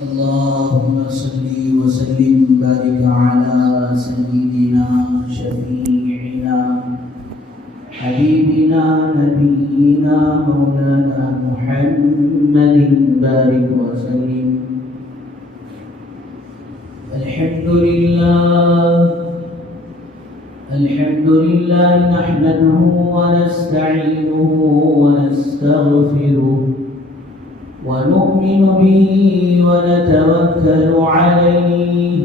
اللهم صل وسلم وبارك على سيدنا شفيعنا حبيبنا نبينا مولانا محمد بارك وسلم. الحمد لله نحمده ونستعينه ونستغفره ونؤمن به ونتوكل عليه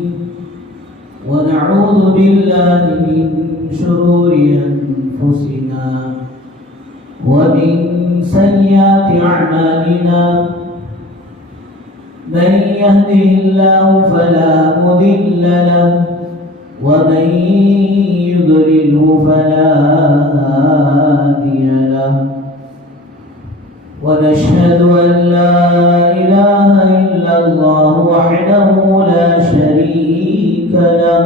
ونعوذ بالله من شرور أنفسنا ومن سيئات أعمالنا. من يهده الله فلا مضل له ومن يضلله فلا هادي له. ونشهد أن لا إله إلا الله وحده لا شريك له.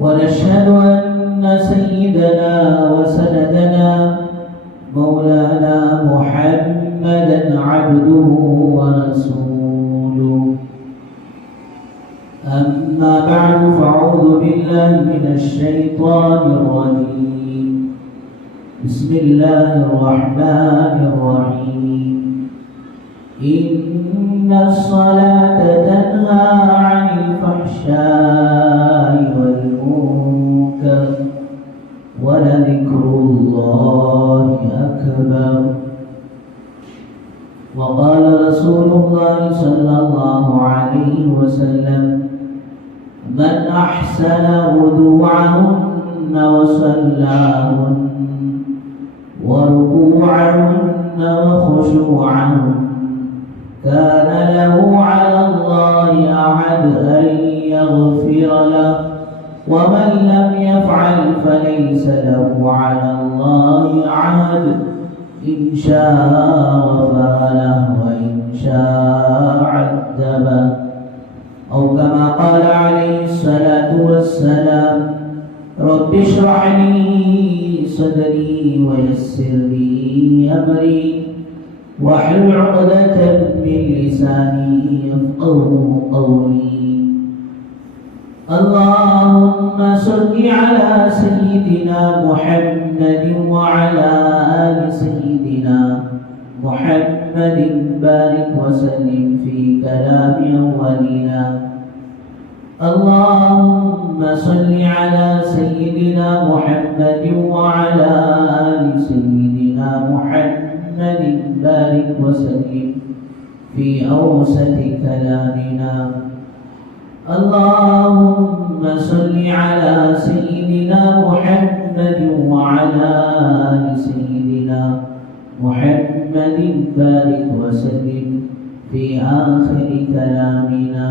ونشهد أن سيدنا وسندنا مولانا محمدا عبده ورسوله. أما بعد فأعوذ بالله من الشيطان الرجيم. بسم الله الرحمن الرحيم. إن الصلاة تنهى عن الفحشاء والمنكر ولذكر الله أكبر. وقال رسول الله صلى الله عليه وسلم: من أحسن وضوعهن وصلاهن وركوعهن وخشوعهن كان له على الله عهد أن يغفر له، ومن لم يفعل فليس له على الله عهد إن شاء غفر له وإن شاء عذبه، أو كما قال عليه الصلاة والسلام: رب اشرح لي صدري ويسر لي أمري واحلل عقدة من لساني يفقهوا قولي. اللهم صل على سيدنا محمد وعلى آل سيدنا محمد بارك وسلم في كلام أولنا. اللهم صل على سيدنا محمد وعلى آل سيدنا محمد بارك وسلم في أوسط كلامنا. اللهم صل على سيدنا محمد وعلى آل سيدنا محمد بارك وسلم في آخر كلامنا.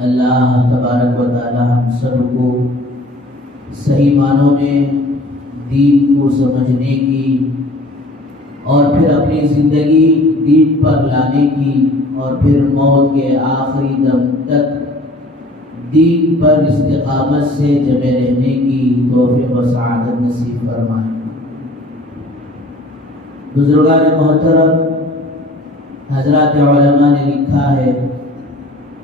اللہ تبارک و تعالی ہم سب کو صحیح معنوں میں دین کو سمجھنے کی اور پھر اپنی زندگی دین پر لانے کی اور پھر موت کے آخری دم تک دین پر استقامت سے جمے رہنے کی توفیق و سعادت نصیب فرمائے۔ بزرگان محترم، حضرات علماء نے لکھا ہے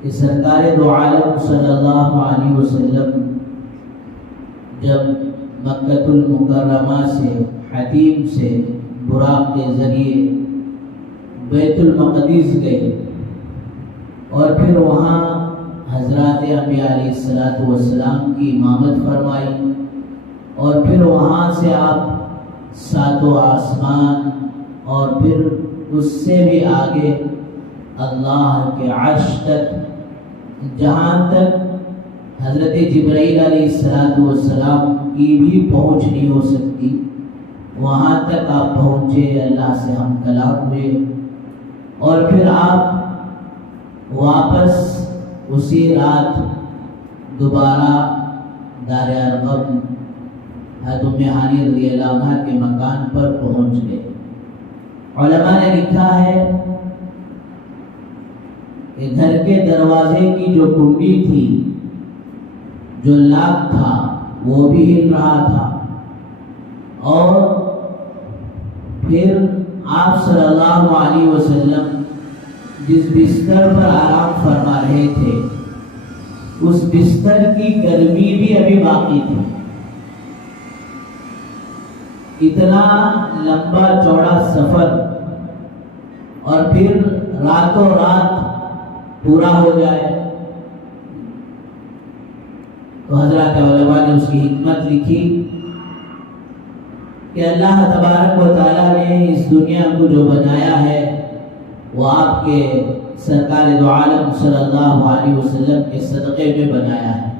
کہ سرکار دو عالم صلی اللہ علیہ وسلم جب مکہ المکرمہ سے حتیم سے براق کے ذریعے بیت المقدس گئے اور پھر وہاں حضرات انبیاء علیہ السلام کی امامت فرمائی اور پھر وہاں سے آپ ساتوں آسمان اور پھر اس سے بھی آگے اللہ کے عرش تک، جہاں تک حضرت جبرائیل علیہ السلام کی بھی پہنچ نہیں ہو سکتی، وہاں تک آپ پہنچے، اللہ سے ہم کلام ہوئے اور پھر آپ واپس اسی رات دوبارہ دار ارقم حضرت ام ہانی رضی اللہ عنہ کے مکان پر پہنچ گئے۔ علماء نے لکھا ہے کہ گھر کے دروازے کی جو کنڈی تھی، جو لاک تھا، وہ بھی ہل رہا تھا اور پھر آپ صلی اللہ علیہ وسلم جس بستر پر آرام فرما رہے تھے اس بستر کی گرمی بھی ابھی باقی تھی۔ اتنا لمبا چوڑا سفر اور پھر راتوں رات پورا ہو جائے تو حضرات علماء نے اس کی حکمت لکھی کہ اللہ تبارک و تعالیٰ نے اس دنیا کو جو بنایا ہے وہ آپ کے سرکار دو عالم صلی اللہ علیہ وسلم کے صدقے میں بنایا ہے۔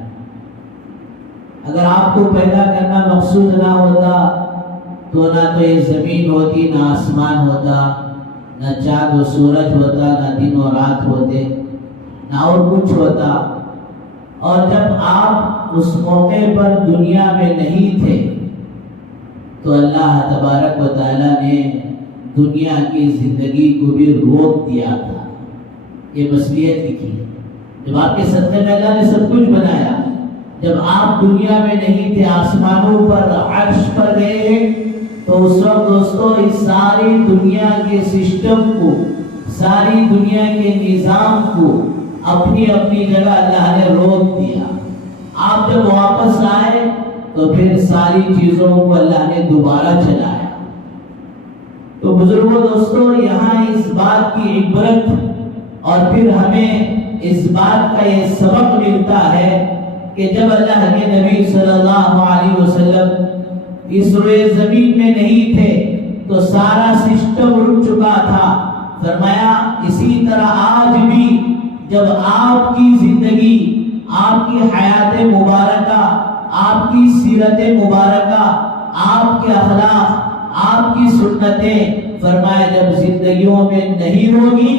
اگر آپ کو پیدا کرنا مقصود نہ ہوتا تو نہ تو یہ زمین ہوتی، نہ آسمان ہوتا، نہ چاند و سورج ہوتا، نہ دن و رات ہوتے، نہ اور کچھ ہوتا۔ اور جب آپ اس موقع پر دنیا میں نہیں تھے تو اللہ تبارک و تعالیٰ نے دنیا کی زندگی کو بھی روک دیا تھا۔ یہ مصلیحت لکھی ہے، جب آپ کے صدقے میں اللہ نے سب کچھ بنایا، جب آپ دنیا میں نہیں تھے، آسمانوں پر عرش پر گئے ہیں، تو اس وقت دوستو اس ساری دنیا کے سسٹم کو، ساری دنیا کے نظام کو اپنی اپنی جگہ اللہ نے روک دیا۔ آپ جب واپس آئے تو پھر ساری چیزوں کو اللہ نے دوبارہ چلایا۔ تو بزرگوں دوستو، یہاں اس بات کی عبرت اور پھر ہمیں اس بات کا یہ سبق ملتا ہے کہ جب اللہ کے نبی صلی اللہ علیہ وسلم اس روئے زمین میں نہیں تھے تو سارا سسٹم رک چکا تھا۔ فرمایا اسی طرح آج بھی جب آپ کی زندگی، آپ کی حیات مبارکہ، آپ کی سیرت مبارکہ، آپ کے اخلاق، آپ کی سنتیں، فرمایا جب زندگیوں میں نہیں ہوگی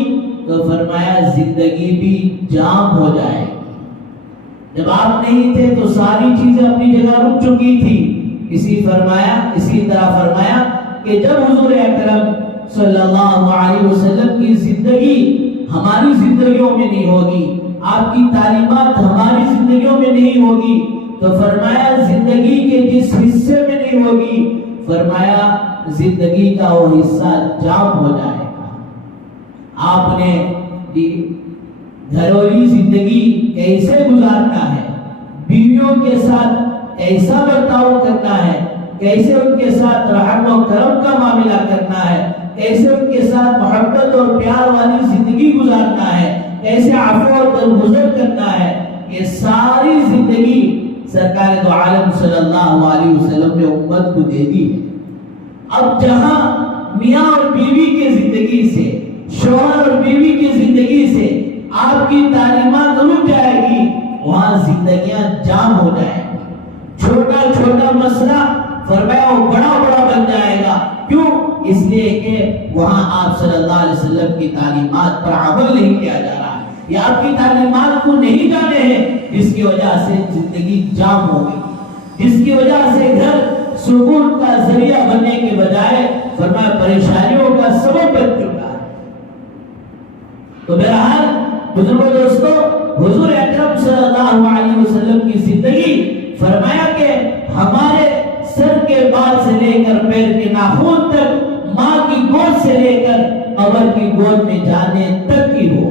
تو فرمایا زندگی بھی جام ہو جائے گی۔ جب آپ نہیں تھے تو ساری چیزیں اپنی جگہ رک چکی تھی۔ اسی طرح فرمایا کہ جب حضور اکرم صلی اللہ علیہ وسلم کی زندگی ہماری زندگیوں میں نہیں ہوگی، آپ کی تعلیمات ہماری زندگیوں میں نہیں ہوگی، تو فرمایا زندگی کے جس حصے میں نہیں ہوگی، فرمایا زندگی کا وہ حصہ جام ہو جائے گا۔ آپ نے گھرولی زندگی کیسے گزارنا ہے، بیویوں کے ساتھ کیسا برتاؤ کرنا ہے، کیسے ان کے ساتھ رحم و کرم کا معاملہ کرنا ہے، کیسے ان کے ساتھ محبت اور پیار والی زندگی گزارنا ہے، کیسے عفو اور درگزر کرنا ہے، یہ ساری زندگی سرکار دو عالم صلی اللہ علیہ وسلم نے امت کو دے دی ہے۔ اب جہاں میاں اور بیوی کی زندگی سے، شوہر اور بیوی کی زندگی سے آپ کی تعلیمات رک جائے گی، وہاں زندگیاں جام ہو جائیں گی۔ چھوٹا چھوٹا مسئلہ فرمایا وہ بڑا بڑا بن جائے گا۔ کیوں؟ اس لیے کہ وہاں آپ صلی اللہ علیہ وسلم کی تعلیمات پر عمل نہیں کیا جا رہا ہے۔ یا آپ کی تعلیمات کو نہیں جانے ہیں، جس کی وجہ سے زندگی جام ہو گئی، جس کی وجہ سے گھر سکون کا ذریعہ بننے کے بجائے فرمایا پریشانیوں کا سبب بن چکا ہے۔ تو بہرحال بزرگوں دوستو، حضور اکرم صلی اللہ علیہ وسلم کی زندگی فرمایا کہ ہمارے سر کے بال سے لے کر پیر کے ناخن تک، ماں کی گود سے لے کر قبر کی گود میں جانے تک کی ہو۔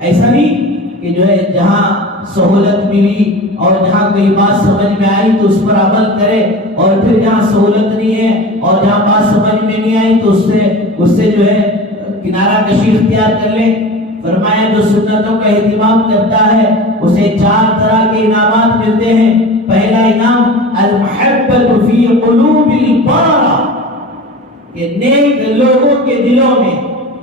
ایسا نہیں کہ جو ہے جہاں سہولت ملی اور جہاں کوئی بات سمجھ میں آئی تو اس پر عمل کرے، اور پھر جہاں سہولت نہیں ہے اور جہاں بات سمجھ میں نہیں آئی تو اس سے جو ہے کنارہ کشی اختیار کر لے۔ فرمایا جو سنتوں کا اہتمام کرتا ہے اسے 4 طرح کے انعامات ملتے ہیں۔ پہلا انعام المحبت فی قلوب البررہ، کہ نیک لوگوں کے دلوں میں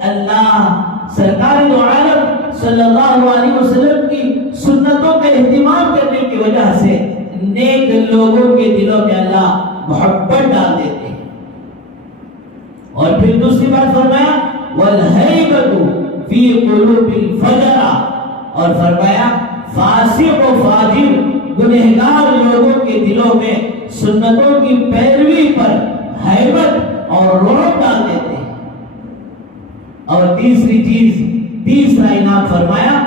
اللہ سرکار دو عالم صلی اللہ علیہ وسلم کی سنتوں کا اہتمام کرنے کی وجہ سے نیک لوگوں کے دلوں میں اللہ محبت ڈال دیتے ہیں۔ اور پھر دوسری بات فرمایا والہیبۃ فی قلوب الفجرہ، اور فرمایا فاسق و فاجر گنہگار لوگوں کے دلوں میں سنتوں کی پیروی پر ہیبت اور رعب ڈال دیتے ہیں۔ اور تیسرا انعام فرمایا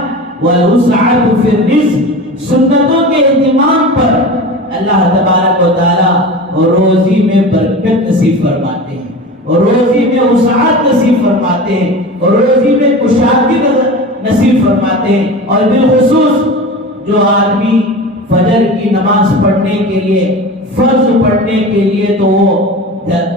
والوسعۃ فی الرزق، سنتوں کے اہتمام پر اللہ تبارک و تعالی روزی میں برکت نصیب فرماتے ہیں، اور روزی میں وسعت نصیب فرماتے ہیں، اور روزی میں کشادگی نصیب فرماتے ہیں۔ اور بالخصوص جو آدمی فجر کی نماز پڑھنے کے لیے، فرض پڑھنے کے لیے تو وہ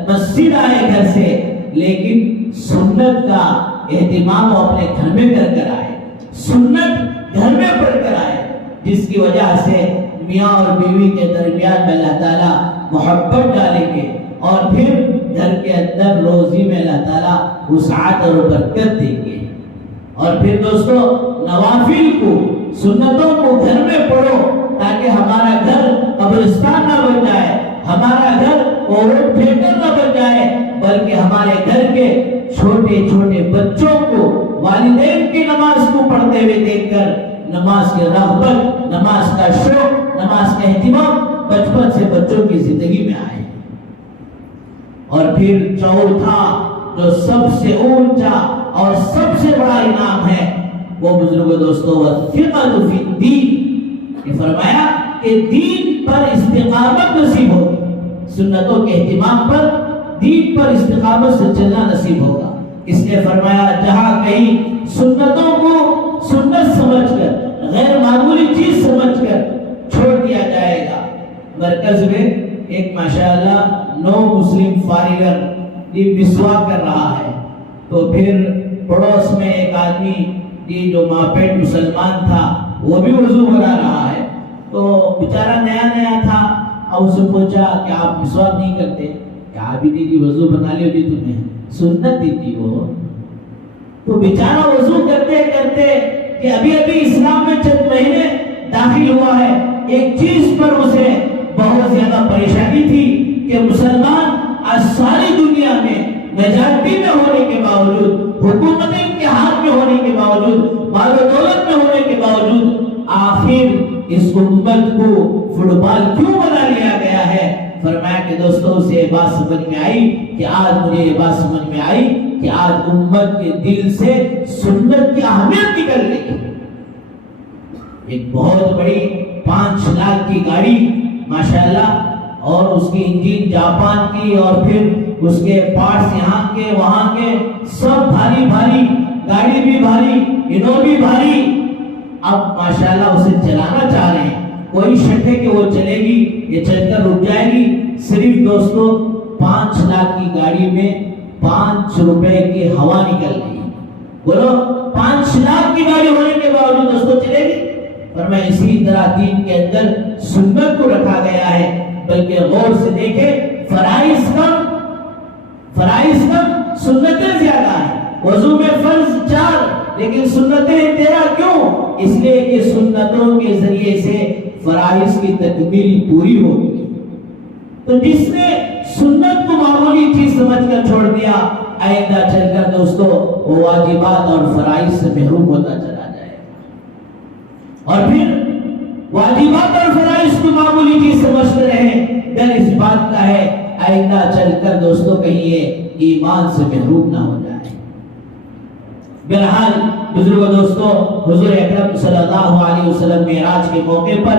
مسجد آئے گھر سے، لیکن سنت کا اہتمام وہ اپنے گھر میں کر آئے، سنت گھر میں پڑھ کر آئے، جس کی وجہ سے میاں اور بیوی کے درمیان میں اللہ تعالیٰ محبت ڈالیں گے، اور پھر گھر کے اندر روزی میں اللہ تعالیٰ وسعت اور برکت دیں گے۔ اور پھر دوستو نوافل کو، سنتوں کو گھر میں پڑھو تاکہ ہمارا گھر قبرستان نہ بن جائے، ہمارا گھر اوورڈ تھیٹر نہ بن جائے، بلکہ ہمارے گھر کے چھوٹے چھوٹے بچوں کو والدین کی نماز کو پڑھتے ہوئے دیکھ کر نماز کی رغبت، نماز کا شوق، نماز کا اہتمام بچپن سے بچوں کی زندگی میں آئے۔ اور پھر چوتھا جو سب سے اونچا اور سب سے بڑا انعام ہے وہ بزرگوں دوستو والثقۃ فی الدین، یہ فرمایا کہ دین پر استقامت نصیب ہوگی، سنتوں کے اہتمام پر، دین پر استقامت سے چلنا نصیب ہوگا۔ اس نے فرمایا جہاں کہیں سنتوں کو سنت سمجھ کر، غیر معمولی چیز سمجھ کر چھوڑ دیا جائے گا۔ مرکز میں ایک ماشاءاللہ نو مسلم فارغر یہ مسواک کر رہا ہے، تو پھر پڑوس میں ایک آدمی یہ جو ماپیٹ مسلمان تھا وہ بھی وضو بنا رہا ہے، تو بیچارہ نیا نیا تھا، اور اسے پوچھا کہ آپ مسواک نہیں کرتے؟ کہا بھی نہیں جی، وضو بنا لی ہوتی تمہیں، سنت دی تھی وہ۔ تو بیچارہ وضو کرتے کرتے کہ ابھی اسلام میں چند مہینے داخل ہوا ہے، ایک چیز پر اسے بہت زیادہ پریشانی تھی کہ مسلمان آج ساری دنیا میں میجارٹی میں ہونے کے باوجود، حکومت ان کے ہاتھ میں ہونے کے باوجود، مال و دولت میں ہونے کے باوجود، آخر اس امت کو فٹ بال کیوں بنا لیا گیا ہے؟ فرمایا کہ دوستوں اسے یہ بات سمجھ میں آئی کہ آج مجھے یہ بات سمجھ میں آئی کہ آج امت کے دل سے سنت کی اہمیت نکل گئی۔ ایک بہت بڑی 5 لاکھ کی گاڑی ماشاءاللہ، اور اس کی انجن جاپان کی، اور پھر اس کے پارٹس یہاں کے وہاں کے، سب بھاری بھاری، گاڑی بھی بھاری، انو بھی بھاری۔ اب ماشاءاللہ اسے چلانا چاہ رہے ہیں، کوئی شک ہے کہ وہ چلے گی، یہ چل کر رک جائے گی؟ صرف دوستو 5 لاکھ کی گاڑی میں 5 روپے کی ہوا نکل گئی۔ بولو 5 لاکھ کی گاڑی ہونے کے باوجود دوستو چلے گی؟ فرمایا اسی طرح دین کے اندر سنت کو رکھا گیا ہے، بلکہ غور سے دیکھیں فرائض کم سنتیں زیادہ ہیں۔ وضو میں فرض 4 لیکن سنتیں 13 کیوں؟ اس لیے کہ سنتوں کے ذریعے سے فرائض کی تکمیل پوری ہوگی۔ تو جس نے سنت کو معمولی چیز سمجھ کر چھوڑ دیا، آئندہ چل کر دوستو وہ واجبات اور فرائض سے محروم ہوتا چلا اور پھر واجبات اور فرائض کو معمولی چیز سمجھتے رہے، ڈر اس بات کا ہے آئندہ چل کر دوستوں کہیں یہ ایمان سے محروم نہ ہو جائے۔ بہرحال بزرگوں دوستوں، حضور اکرم صلی اللہ علیہ وسلم معراج کے موقع پر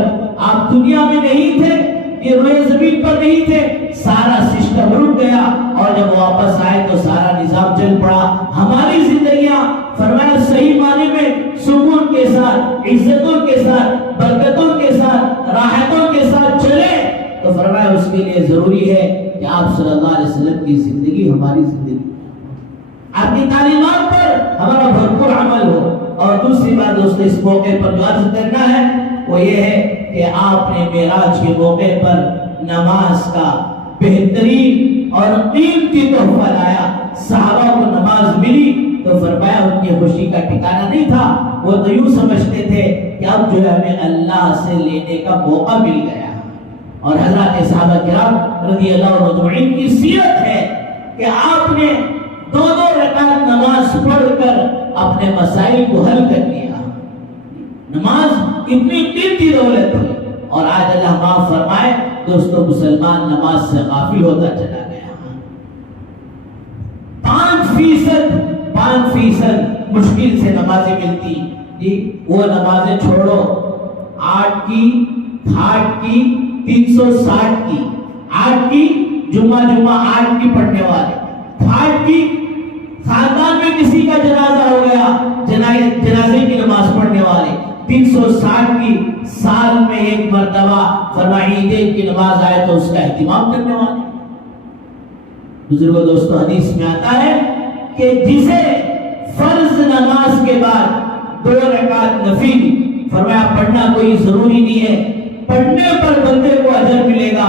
آپ دنیا میں نہیں تھے، یہ روئے زمین پر نہیں تھے، سارا سسٹم رک گیا اور جب واپس آئے تو سارا نظام چل پڑا۔ ہماری زندگیاں فرمایا صحیح معنی میں سکون کے ساتھ، عزتوں کے ساتھ، برکتوں کے ساتھ، راحتوں کے ساتھ چلے تو فرمایا اس کے لیے ضروری ہے کہ آپ صلی اللہ علیہ وسلم کی زندگی ہماری زندگی، آپ کی تعلیمات پر ہمارا بھرپور عمل ہو۔ اور دوسری بات دوستو اس موقع پر جو عرض کرنا ہے وہ یہ ہے کہ آپ نے معراج کے موقع پر نماز کا بہترین اور قیمتی تحفہ لایا۔ صحابہ کو نماز ملی تو فرمایا ان کی خوشی کا ٹھکانہ نہیں تھا، وہ تو یوں سمجھتے تھے کہ اب جو ہے ہمیں اللہ سے لینے کا موقع مل گیا۔ اور حضرات صحابہ کرام رضی اللہ عنہم اجمعین کی سیرت ہے کہ آپ نے دو رکعت نماز پڑھ کر اپنے مسائل کو حل کر لیا۔ نماز اتنی قیمتی دولت ہے، اور آج اللہ معاف فرمائے دوستو مسلمان نماز سے غافل ہوتا چلا گیا۔ 5% مشکل سے نمازیں ملتی جی، وہ نمازیں چھوڑو 8 کی، 360 کی، 8 کی جمعہ 8 کی پڑھنے والے، 8 کی خاندان میں کسی کا جنازہ ہو گیا، جنازے کی نماز پڑھنے والے، 360 کی سال میں ایک مرتبہ فرمایا عید کی نماز آئے تو اس کا اہتمام کرنے والے۔ بزرگوں دوستو حدیث میں آتا ہے کہ جسے فرض نماز کے بعد 2 رکعت نفل فرمایا پڑھنا کوئی ضروری نہیں ہے، پڑھنے پر بندے کو اجر ملے گا،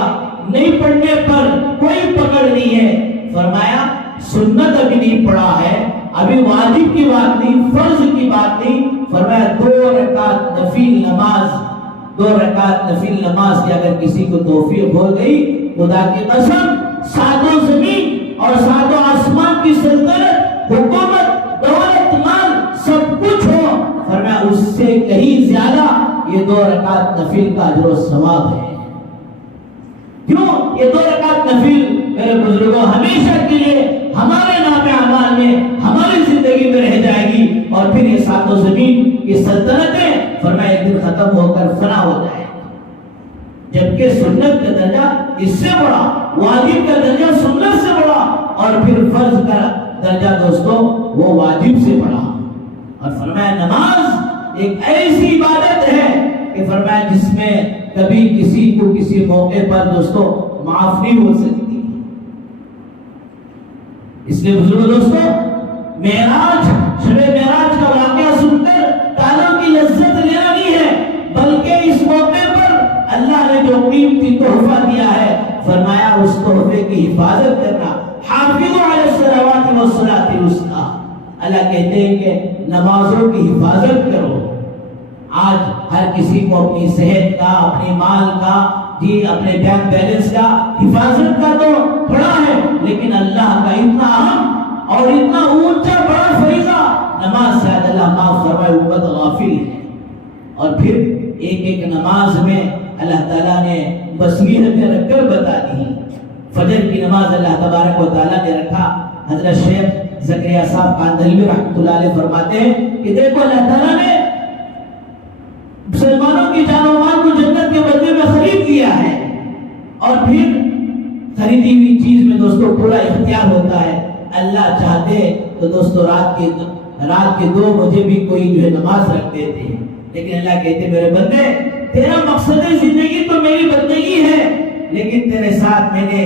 نہیں پڑھنے پر کوئی پکڑ نہیں ہے۔ فرمایا سنت ابھی نہیں پڑھا ہے، ابھی واجب کی بات نہیں، فرض کی بات نہیں، فرمایا 2 رکعت نفل نماز کی اگر کسی کو توفیق ہو گئی، خدا کی قسم 7 زمین اور 7 آسمان کی سلطنت، حکومت، دولت، مال سب کچھ ہو، فرمایا اس سے کہیں زیادہ یہ 2 رکعت نفل کا اجر و ثواب ہے۔ کیوں؟ یہ 2 رکعت نفل میرے بزرگوں ہمیشہ کے لیے ہمارے نام اعمال میں، ہماری زندگی میں رہ جائے گی، اور پھر یہ 7 زمین کی سلطنتیں فرمایا ایک دن ختم ہو کر فنا ہو جائے، جبکہ سنت کا درجہ اس سے بڑا، واجب کا درجہ سنت سے بڑا، اور پھر فرض کا درجہ دوستو وہ واجب سے بڑا۔ اور فرمایا نماز ایک ایسی عبادت ہے کہ فرمایا جس میں کبھی کسی کو کسی موقع پر دوستو معاف نہیں ہو سکتی۔ اس لیے بزرگوں دوستو شب معراج کا واقعہ سن کر تالوں کی لذت لینا نہیں ہے، بلکہ اس موقع پر اللہ نے جو قیمتی تحفہ دیا ہے فرمایا اس تحفے کی حفاظت کرنا۔ حافظوا علی الصلوات والصلاۃ الوسطی، اللہ کہتے ہیں کہ نمازوں کی حفاظت کرو۔ آج ہر کسی کو اپنی صحت کا، اپنے مال کا، اپنے بینک بیلنس کا حفاظت کا تو بڑا ہے، لیکن اللہ کا اتنا اہم اور اتنا اونچا بڑا فریضہ نماز سے اللہ معاف فرمائے امت غافل ہے۔ اور پھر ایک نماز میں اللہ تعالیٰ نے مصلحتیں رکھ کر بتا دی۔ فجر کی نماز اللہ تبارک و تعالیٰ نے رکھا۔ حضرت شیخ زکریا صاحب کاندھلوی رحمۃ اللہ علیہ فرماتے ہیں کہ دیکھو اللہ تعالیٰ نے مسلمانوں کی جان و مال کو جنت کے بدلے میں خرید لیا ہے، اور پھر خریدی ہوئی چیز میں دوستو پورا اختیار ہوتا ہے۔ اللہ چاہتے تو دوستو رات کے 2 بجے بھی کوئی جو ہے نماز رکھ دیتے ہیں، لیکن اللہ کہتے میرے بندے تیرا مقصد زندگی تو میری بندگی ہے، لیکن تیرے ساتھ میں نے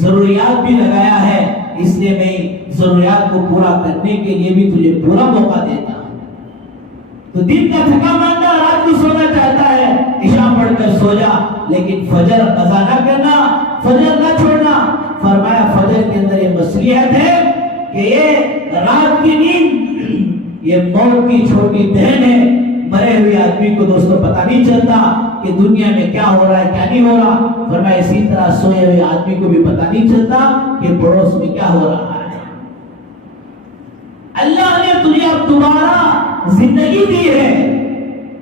ضروریات بھی لگایا ہے، اس لیے میں ضروریات کو پورا کرنے کے لیے بھی تجھے پورا موقع دیتا ہوں۔ تو دن کا تھکا مانتا رات کو سونا چاہتا ہے، عشاء پڑھ کر سو جا، لیکن فجر قضا نہ کرنا، فجر نہ چھوڑنا۔ فرمایا فجر کے اندر یہ مصلحت ہے کہ یہ رات کی نیند یہ موت کی چھوٹی بہن ہے۔ مرے ہوئے آدمی کو دوستو پتہ نہیں چلتا کہ دنیا میں کیا ہو رہا ہے کیا نہیں ہو رہا۔ فرمایا اسی طرح سوئے ہوئے آدمی کو بھی پتہ نہیں چلتا کہ پڑوس میں کیا ہو رہا ہے۔ اللہ نے تجھے اب دوبارہ زندگی دی ہے،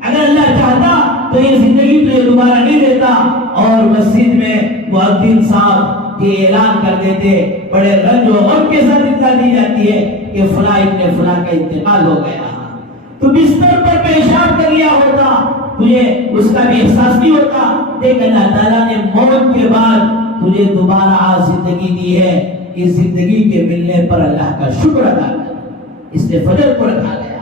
اگر اللہ چاہتا گا اور مسجد میں مؤذن صاحب یہ اعلان کر دیتے، بڑے رنج و غم کے ساتھ اطلاع دی جاتی ہے کہ فلاں ابن فلاں کا انتقال ہو گیا، تو بستر پر پیشاب کر لیا ہوتا، تجھے اس کا بھی احساس نہیں ہوتا، لیکن اللہ تعالیٰ نے موت کے بعد تجھے دوبارہ آج زندگی دی ہے، اس زندگی کے ملنے پر اللہ کا شکر ادا کر، اس نے فجر کو رکھا گیا۔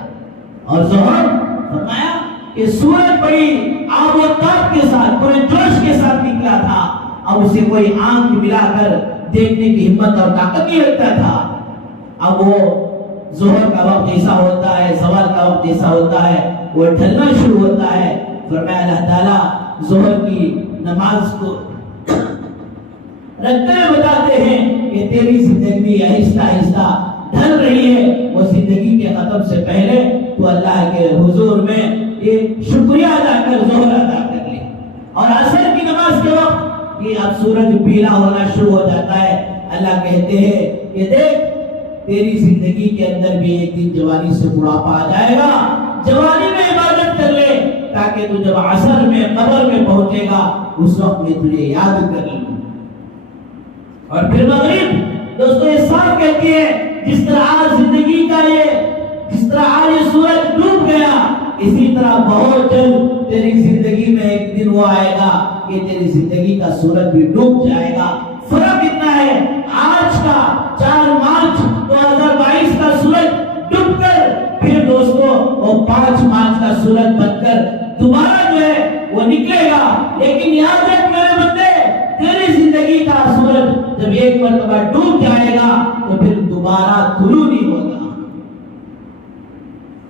اور ظہر فرمایا کہ سورج بڑی آب و تاب کے ساتھ، بڑے جوش کے ساتھ نکلا تھا، اب اسے کوئی آنکھ ملا کر دیکھنے کی ہمت اور طاقت نہیں رکھتا تھا۔ اب وہ ظہر کا وقت ایسا ہوتا ہے، زوال کا وقت ایسا ہوتا ہے، وہ ڈھلنا شروع ہوتا ہے۔ فرمایا اللہ تعالیٰ ظہر کی نماز کو رکھتے ہوئے بتاتے ہیں کہ تیری زندگی آہستہ آہستہ ڈھل رہی ہے، وہ زندگی کے ختم سے پہلے تو اللہ کے حضور میں یہ شکریہ ادا کر ظہر ادا کر لے۔ اور عصر کی نماز کے وقت یہ اب سورج پیلا ہونا شروع ہو جاتا ہے، اللہ کہتے ہیں کہ دیکھ تیری زندگی کے اندر بھی ایک دن جوانی سے بڑھاپا آ جائے گا، جوانی میں عبادت کر لے تاکہ تو جب عصر میں قبر میں پہنچے گا اس وقت میں تجھے یاد کر لوں۔ اور پھر مغرب دوستو یہ صاف کہتی ہے جس طرح آج زندگی کا جس طرح آج یہ سورج ڈوب گیا، اسی طرح بہت جلد تیری زندگی میں ایک دن وہ آئے گا کہ تیری زندگی کا سورج بھی ڈوب جائے گا۔ فرق اتنا ہے آج کا 4 مارچ 2022 کا سورج ڈوب کر پھر دوستو وہ 5 مارچ کا سورج بن کر دوبارہ جو ہے وہ نکلے گا، لیکن یاد رکھ میرے بندے تیری زندگی کا سورج جب ایک مرتبہ ڈوب جائے گا تو پھر دوبارہ طلوع نہیں ہوگا۔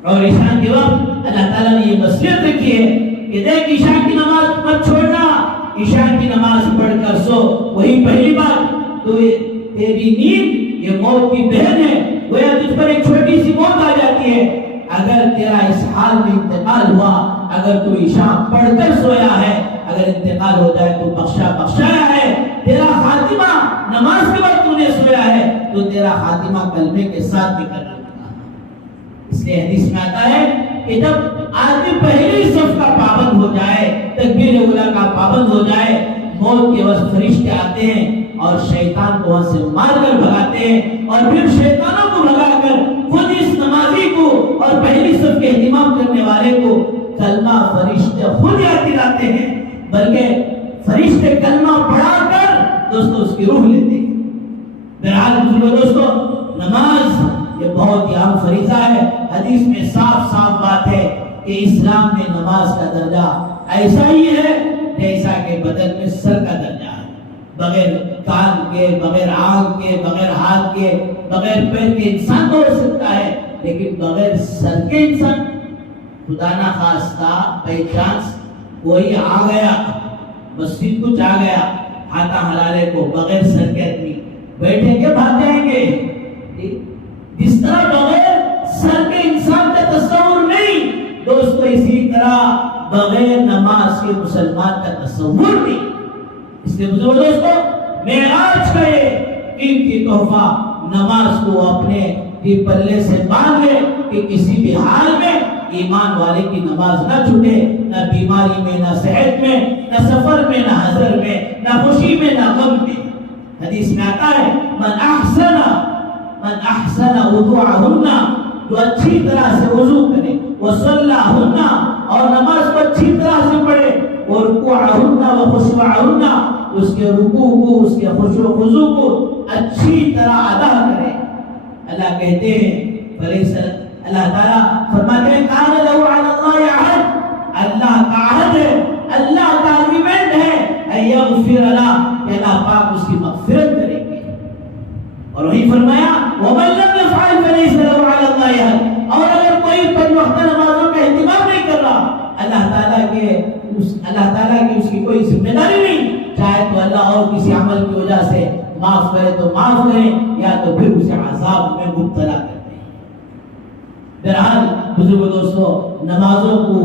اور عشاء کے وقت اللہ تعالیٰ نے یہ وصیت رکھی ہے کہ دیکھ عشاء کی نماز مت چھوڑنا، عشاء کی نماز پڑھ کر سو۔ وہی پہلی بات تو تیری نیند یہ موت کی بہن ہے، گویا تجھ پر ایک چھوٹی سی موت آ جاتی ہے، اگر تیرا اس حال میں انتقال ہوا، اگر تو عشاء پڑھ کر سویا ہے، اگر انتقال ہو جائے تو بخشایا ہے، تیرا خاتمہ نماز کے وقت تو نے سویا ہے تو تیرا خاتمہ کلمے کے ساتھ بھی کرنا ہوگا۔ اس لیے حدیث میں آتا ہے کہ جب آدمی پہلی صف کا پابند ہو جائے، تکبیر اولیٰ کا پابند ہو جائے، موت کے وقت فرشتے آتے ہیں اور شیطان کو وہاں سے مار کر بھگاتے ہیں، اور پھر شیطانوں کو بھگا کر خود اس نمازی کو اور پہلی صف کے اہتمام کرنے والے کو کلمہ فرشتے خود یاد دلاتے ہیں، بلکہ فرشتے کلمہ پڑھا کر دوستو اس کی روح لیتے ہیں۔ بہرحال بزرگو دوستو نماز یہ بہت ہی اہم فریضہ ہے۔ حدیث میں صاف بات ہے کہ اسلام میں نماز کا درجہ ایسا ہی ہے جیسا کہ بدن میں سر کا درجہ ہے، بغیر کان کے، بغیر آنکھ کے، بغیر ہاتھ کے، بغیر پیر کے انسان دوڑ سکتا ہے، لیکن بغیر سر کے انسان خدا نہ خواستہ بائی چانس کوئی آ گیا، مسجد کچھ آ گیا، ہاتھا ہلالے کو بغیر سر کے آدمی بیٹھیں گے بھاگ جائیں گے۔ جس طرح بغیر سر کے انسان کا تصور نہیں دوستو، اسی طرح بغیر نماز کے مسلمان کا تصور نہیں۔ اس لیے بزرگ دوستو معراج کا یہ قیمتی تحفہ نماز کو اپنے پلے سے باندھ لے کہ کسی بھی حال میں ایمان والے کی نماز نہ چھوٹے، نہ بیماری میں، نہ صحت میں، نہ سفر میں، نہ حضر میں، نہ خوشی میں، نہ غم میں۔ حدیث میں آتا ہے من احسن وضوءہن، جو اچھی طرح سے وضو کرے، وصلاہن، اور نماز کو اچھی طرح سے پڑھے، ورکوعہن وخشوعہن، اس کے رکوع کو، اس کے خشوع و خضوع کو اچھی طرح ادا کرے۔ اللہ کہتے ہیں اللہ تعالیٰ فرماتے ہیں کان لہ علی اللہ عہد، اللہ کا عہد ہے، اللہ کا اگریمنٹ ہے ان یغفر لہ، کہ اللہ پاک اس کی مغفرت کریں گے۔ اور وہی فرمایا ومن لم یفعل فلیس لہ علی اللہ عہد، اور اگر کوئی 5 وقت نمازوں کا اہتمام نہیں کر رہا، اللہ تعالیٰ کی اس کی کوئی ذمہ داری نہیں، چاہے تو اللہ اور کسی عمل کی وجہ سے معاف کرے تو معاف کرے، یا تو پھر اسے عذاب میں مبتلا کرے۔ بہرحال بزرگ دوستو نمازوں کو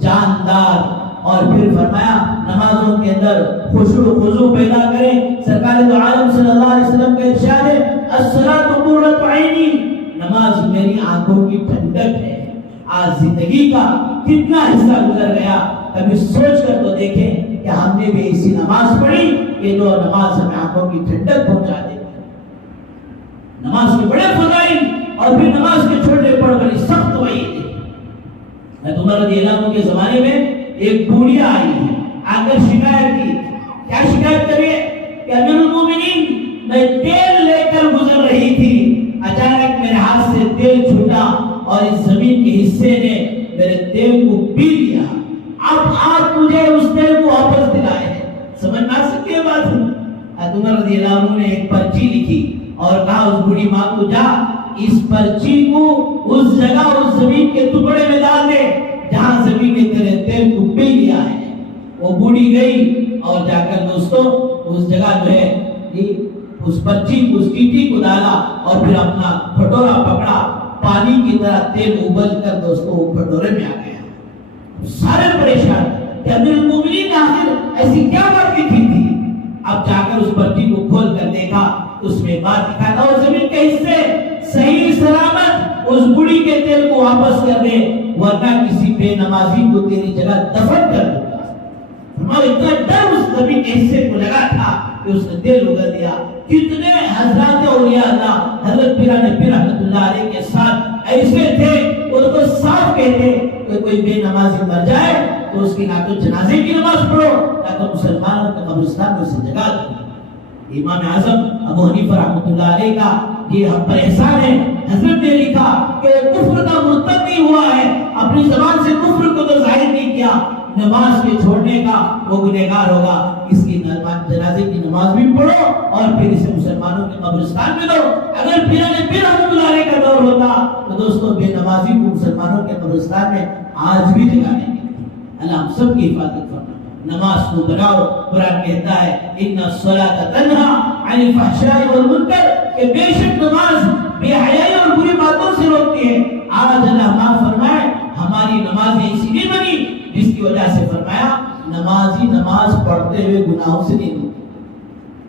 جاندار، اور پھر فرمایا نمازوں کے اندر خشوع و خضوع پیدا کریں۔ سرکار دو عالم صلی اللہ علیہ وسلم کا ارشاد ہے الصلاۃ قرۃ عینی، نماز میری آنکھوں کی ٹھنڈک ہے۔ آج زندگی کا کتنا حصہ گزر گیا، کبھی سوچ کر تو دیکھیں کہ ہم نے بھی ایسی نماز پڑھی کہ جو نماز ہمیں آنکھوں کی ٹھنڈک پہنچا دیتی ہے۔ نماز کے بڑے فضائل اور پھر نماز کے چھوٹے پڑھ بڑی سخت وعید ہے۔ حضرت عمر رضی اللہ عنہ کے زمانے میں ایک بوڑھیا آئی ہے، آ کر شکایت کی۔ کیا شکایت کریے کہ امیر المومنین میں تیل لے کر گزر رہی تھی، اچانک میرے ہاتھ سے تیل چھوٹا اور اس زمین کے حصے نے میرے تیل کو پی لیا، اب آپ مجھے اس تیل کو واپس دلائے۔ سمجھ نہ سکے بات۔ حضرت عمر رضی اللہ عنہ نے ایک پرچی لکھی اور کہا اس بوڑھی ماں کو جا اس پرچی کو اس جگہ اس زمین کے ٹکڑے میں ڈال دے جہاں زمین نے تیرے تیل کو پی لیا ہے۔ وہ بوڑھی گئی اور جا کر دوستوں اس جگہ جو ہے اس پرچی کو اس چیٹی کو ڈالا اور پھر اپنا کھٹورا پکڑا، پانی کی طرح تیل ابل کر دوستوں وہ کھٹورے میں آ گیا۔ سارے پریشان کہ امیر المومنین نے آخر ایسی کیا بات لکھی تھی۔ اب جا کر اس پرچی کو کھول کر دیکھا، اس میں بات لکھا تھا وہ زمین کے حصے صحیح سلامت اس بوڑھی کے تیل کو واپس کر دے ورنہ کسی بے نمازی کو تیری جگہ دفن کر دوں گا۔ ہمارا اتنا ڈر اس زمین کے حصے کو لگا تھا کہ اس نے تیل اگل دیا۔ کتنے حضرات اولیاء اللہ حضرت پیران پیر رحمۃ اللہ علیہ کے ساتھ ایسے تھے وہ تو صاف کہتے کہ کوئی بے نمازی مر جائے تو اس کی نہ تو جنازے کی نماز پڑھو نہ تو مسلمانوں کے قبرستان میں اسے جگہ دو۔ امام اعظم ابو حنیفہ رحمۃ اللہ علیہ کا یہ ہم پر احسان ہے، حضرت نے لکھا کہ کفر کا مرتد نہیں ہوا ہے، اپنی زبان سے کفر کو تو ظاہر نہیں کیا، نماز کے چھوڑنے کا وہ گنہگار ہوگا۔ اس کی جنازے کی نماز بھی پڑھو اور پھر اسے مسلمانوں کے قبرستان میں دو۔ اگر پیران پیر رحمۃ اللہ علیہ کا دور ہوتا تو دوستوں بے نمازی کو مسلمانوں کے قبرستان میں آج بھی جگہ نہیں ملتی۔ اللہ ہم سب کی حفاظت فرمائے۔ نماز کو بناؤ، قرآن کہتا ہے ان الصلاۃ تنہی عن الفحشاء والمنکر کہ بے شک نماز بے حیائی اور بری باتوں سے روکتی ہے۔ آج اللہ معاف فرمائے ہماری نمازیں اسی لیے بنی جس کی وجہ سے فرمایا نمازی نماز پڑھتے ہوئے گناہوں سے نہیں روکتے،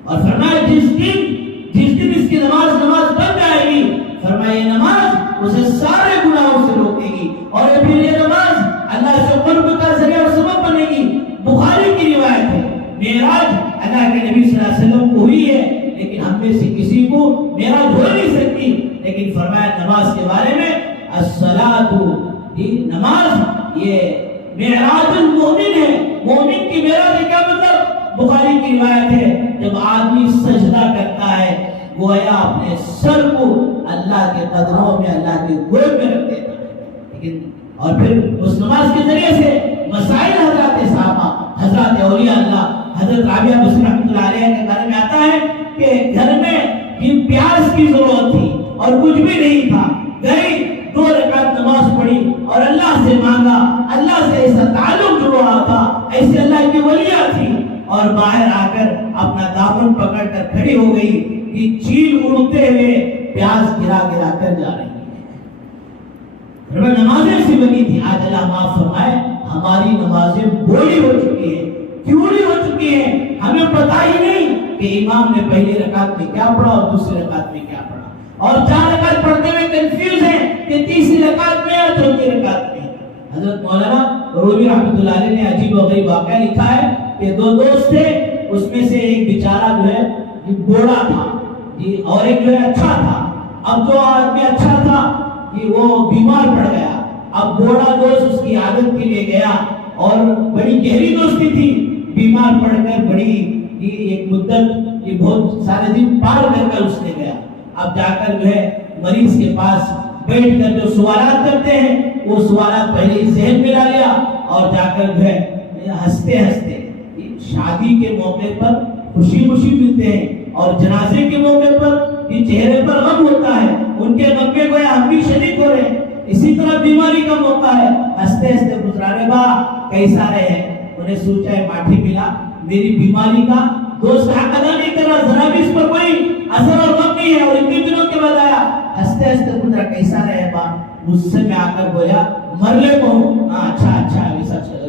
اور فرمایا جس دن اس کی نماز بن جائے گی فرمایا یہ نماز اسے سارے گناہوں سے روکے گی اور پھر یہ نماز اللہ سے قرب کا ذریعہ اور سبب بنے گی۔ بخاری کی روایت ہے معراج اللہ کے نبی صلی اللہ علیہ وسلم کو ہوئی ہے لیکن ہم میں سے کسی کو معراج ہو نہیں سکتی، لیکن فرمایا نماز کے بارے میں الصلاۃ، نماز یہ معراج المومن ہے۔ مومن کی معراج کیا مطلب؟ بخاری کی روایت ہے جب آدمی سجدہ کرتا ہے گویا اپنے سر کو اللہ کے قدموں میں اللہ کے گود میں رکھ دیتا ہے، لیکن اور پھر اس نماز کے ذریعے سے مسائل حضرات صحابہ حضرات اولیاء اللہ حضرت رابعہ بصری رحمۃ اللہ علیہ کے بارے میں آتا ہے کہ گھر میں پیاز کی ضرورت تھی اور کچھ بھی نہیں تھا، گئی 2 رکعت نماز پڑھی اور اللہ سے مانگا، اللہ سے ایسا تعلق جو ہوا تھا ایسے اللہ کی ولیاں تھی اور باہر آ کر اپنا دامن پکڑ کر کھڑی ہو گئی کہ چیل اڑتے ہوئے پیاز گرا گرا کر جا رہی ہے۔ نمازیں ایسی بنی تھی، آج اللہ معاف فرمائے ہماری نمازیں بوڑھی ہو چکی ہیں، کیوڑی ہو چکی ہیں، ہمیں پتہ ہی نہیں کہ امام نے پہلی رکعت میں کیا پڑھا اور دوسری رکعت میں کیا پڑھا، اور 4 رکعت پڑھتے ہوئے کنفیوز ہیں کہ تیسری رکعت میں اور چوتھی رکعت میں۔ حضرت مولانا رومی رحمۃ اللہ علیہ نے عجیب و غریب واقعہ لکھا ہے کہ 2 دوست تھے، اس میں سے ایک بیچارہ جو ہے بوڑھا تھا اور ایک جو ہے اچھا تھا۔ اب جو آدمی اچھا تھا وہ بیمار پڑ گیا، اب بوڑھا دوست اس کی عادت کے لیے گیا اور بڑی گہری دوستی تھی، بیمار پڑ کر بڑی ایک مدت بہت سارے دن پار کر اس نے گیا۔ اب جا کر جو ہے مریض کے پاس بیٹھ کر جو سوالات کرتے ہیں وہ سوالات پہلے ہی ذہن میں لا لیا اور جا کر جو ہے ہنستے ہنستے، شادی کے موقع پر خوشی ملتے ہیں اور جنازے کے موقع پر یہ چہرے پر غم ہوتا ہے، ان کے غم میں گویا ہم بھی شریک ہو رہے ہیں۔ اسی طرح بیماری کا موقع ہے، ہنستے ہنستے گزرانے با کیسا رہے، انہیں سوچا ہے ماٹھی ملا، میری بیماری کا دوست حق ادا نہیں کر رہا، ذرا بھی اس پر کوئی اثر اور غم نہیں ہے، اور اتنے دنوں کے بعد آیا ہنستے ہنستے گزرا کیسا رہے با، غصے میں آ کر بولا مرلے کو اچھا ایسا چلو۔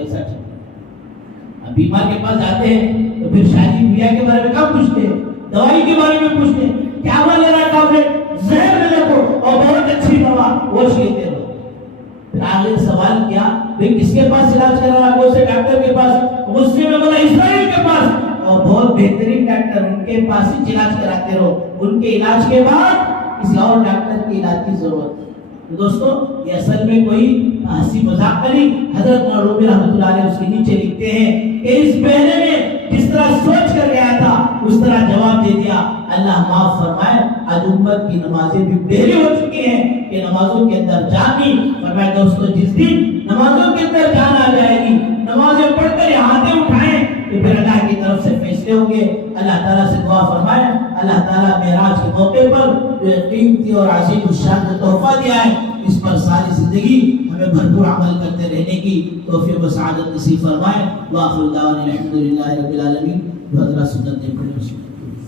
اب بیمار کے پاس جاتے ہیں تو پھر شادی بیاہ کے بارے میں کیا پوچھتے ہیں، دوائی کے بارے میں پوچھتے ہیں، کیا ہوا لے رہا ہے ٹیبلٹ، زہر لے کو اور بہت اچھی دوا ووش لیتے رہو۔ اب بیمار کے پاس جاتے ہیں تو پھر شادی بیاہ کے بارے میں کیا پوچھتے ہیں، دوائی کے بارے میں پوچھتے ہیں، کیا ہوا لے رہا ہے ٹیبلٹ، زہر لے کو اور بہت اچھی دوا ووش لیتے رہو۔ پھر آگے سوال کیا بھئی کس کے پاس علاج کرا رہا؟ کون سے ڈاکٹر کے پاس؟ غصے میں بولا اسرائیل کے پاس، اور بہت بہترین ڈاکٹر ان کے پاس ہی علاج کراتے رہو، ان کے علاج کے بعد کسی اور ڈاکٹر کے علاج کی ضرورت ہے۔ تو دوستو یہ اصل میں کوئی ہنسی مذاق کا نہیں۔ حضرت مولانا رحمۃ اللہ علیہ اس کے نیچے لکھتے ہیں کہ اس بہنے نے جس طرح سوچ کر گیا تھا اس طرح جواب دے دیا۔ اللہ معاف فرمائے، آج امت کی نمازیں بھی بہری ہو چکی ہیں کہ نمازوں کے اندر جان نہیں۔ فرمایا دوستو جس دن نمازوں کے اندر جان آ جائے گی، نمازیں پڑھ کر ہاتھیں اٹھائیں تو پھر اللہ کی طرف سے فیصلے ہوں گے۔ اللہ تعالیٰ سے دعا فرمائے اللہ تعالیٰ معراج کے موقع پر جو قیمتی اور عظیم الشان کا تحفہ دیا ہے اس پر ساری زندگی ہمیں بھرپور عمل کرتے رہنے کی توفیق و سعادت نصیب فرمائے۔ وآخر دعوانا الحمدللہ رب العالمین۔ جو حضرات سنت نے پڑھی